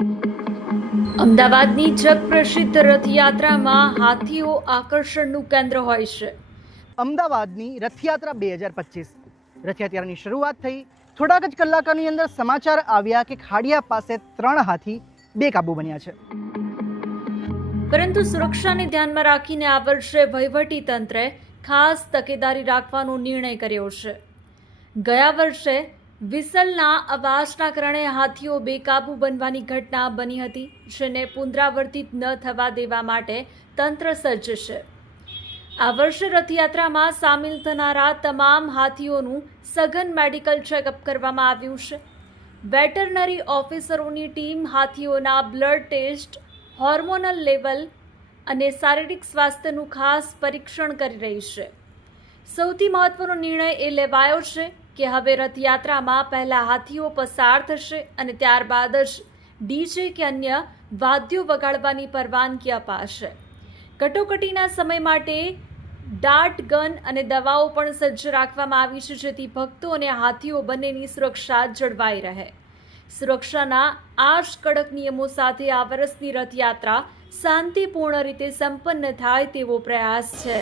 અમદાવાદની જગપ્રસિદ્ધ રથયાત્રામાં હાથીઓ આકર્ષણનું કેન્દ્ર હોય છે. અમદાવાદની રથયાત્રા 2025 રથયાત્રાની શરૂઆત થઈ થોડાક જ કલાકોની અંદર સમાચાર આવ્યા કે ખાડિયા પાસે 3 હાથી બેકાબૂ બન્યા છે. પરંતુ સુરક્ષાને ધ્યાનમાં રાખીને આ વર્ષે વહીવટી તંત્રે ખાસ તકેદારી રાખવાનો નિર્ણય કર્યો છે. ગયા વર્ષે વિસલના અવાજના કારણે હાથીઓ બેકાબૂ બનવાની ઘટના બની હતી, જેને પુનરાવર્તિત ન થવા દેવા માટે તંત્ર સજ્જ છે. આ વર્ષે રથયાત્રામાં સામેલ થનારા તમામ હાથીઓનું સઘન મેડિકલ ચેકઅપ કરવામાં આવ્યું છે. વેટરનરી ઓફિસરોની ટીમ હાથીઓના બ્લડ ટેસ્ટ, હોર્મોનલ લેવલ અને શારીરિક સ્વાસ્થ્યનું ખાસ પરીક્ષણ કરી રહી છે. સૌથી મહત્વનો નિર્ણય એ લેવાયો છે કે હવે રથયાત્રામાં પહેલા હાથીઓ પસાર થશે અને ત્યારબાદ જ ડીજે કે અન્ય વાદ્યો વગાડવાની પરવાનગી અપાશે. કટોકટીના સમય માટે ડાર્ટ ગન અને દવાઓ પણ સજ્જ રાખવામાં આવી છે, જેથી ભક્તો અને હાથીઓ બંનેની સુરક્ષા જળવાઈ રહે. સુરક્ષાના આ જ કડક નિયમો સાથે આ વર્ષની રથયાત્રા શાંતિપૂર્ણ રીતે સંપન્ન થાય તેવો પ્રયાસ છે.